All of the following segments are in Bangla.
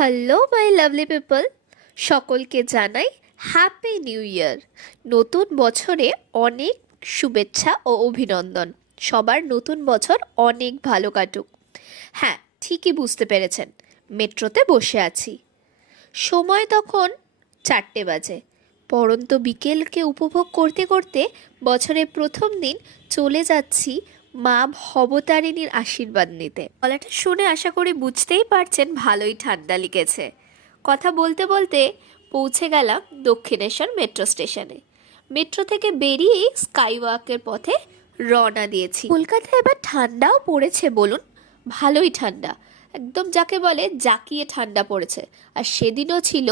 হ্যালো মাই লাভলি পিপল, সকলকে জানাই হ্যাপি নিউ ইয়ার। নতুন বছরে অনেক শুভেচ্ছা ও অভিনন্দন। সবার নতুন বছর অনেক ভালো কাটুক। হ্যাঁ, ঠিকই বুঝতে পেরেছেন, মেট্রোতে বসে আছি। সময় তখন 4টে বাজে। পড়ন্ত বিকেলকে উপভোগ করতে করতে বছরের প্রথম দিন চলে যাচ্ছি মা ভবতারিণীর আশীর্বাদ নিতে। গলাটা শুনে আশা করি বুঝতেই পারছেন ভালোই ঠান্ডা লেগেছে। কথা বলতে বলতে পৌঁছে গেলাম দক্ষিণেশ্বর মেট্রো স্টেশনে। মেট্রো থেকে বেরিয়েই স্কাইওয়াকের পথে রওনা দিয়েছি। কলকাতায় এবার ঠান্ডাও পড়েছে বলুন, ভালোই ঠান্ডা, একদম যাকে বলে জাকিয়ে ঠান্ডা পড়েছে। আর সেদিনও ছিল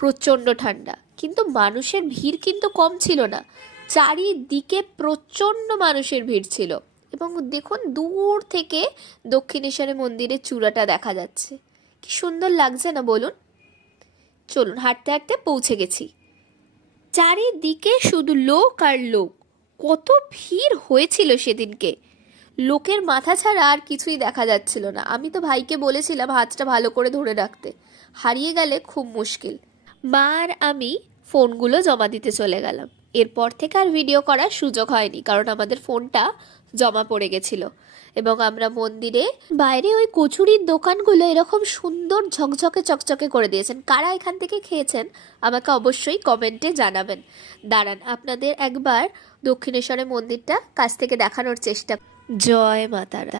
প্রচণ্ড ঠান্ডা, কিন্তু মানুষের ভিড় কিন্তু কম ছিল না। চারিদিকে প্রচণ্ড মানুষের ভিড় ছিল এবং দেখুন দূর থেকে দক্ষিণেশ্বরের মন্দিরের চূড়াটা দেখা যাচ্ছে। কি সুন্দর লাগছে না বলুন। চলুন, হাঁটতে হাঁটতে পৌঁছে গেছি। চারিদিকে শুধু লোক আর লোক, কত ভিড় হয়েছিল সেদিনকে। লোকের মাথা ছাড়া আর কিছুই দেখা যাচ্ছিল না। আমি তো ভাইকে বলেছিলাম হাতটা ভালো করে ধরে রাখতে, হারিয়ে গেলে খুব মুশকিল। মা আর আমি ফোনগুলো জমা দিতে চলে গেলাম। এরপর থেকে আর ভিডিও করার সুযোগ হয়নি, কারণ আমাদের ফোনটা জমা পড়ে গেছিল। এবং আমরা মন্দিরে বাইরে ওই কচুরির দোকানগুলো এরকম সুন্দর ঝকঝকে চকচকে করে দিয়েছেন। কারা এখান থেকে খেয়েছেন আমাকে অবশ্যই কমেন্টে জানাবেন। দাঁড়ান, আপনাদের একবার দক্ষিণেশ্বরের মন্দিরটা কাছ থেকে দেখানোর চেষ্টা। জয় মাতারা।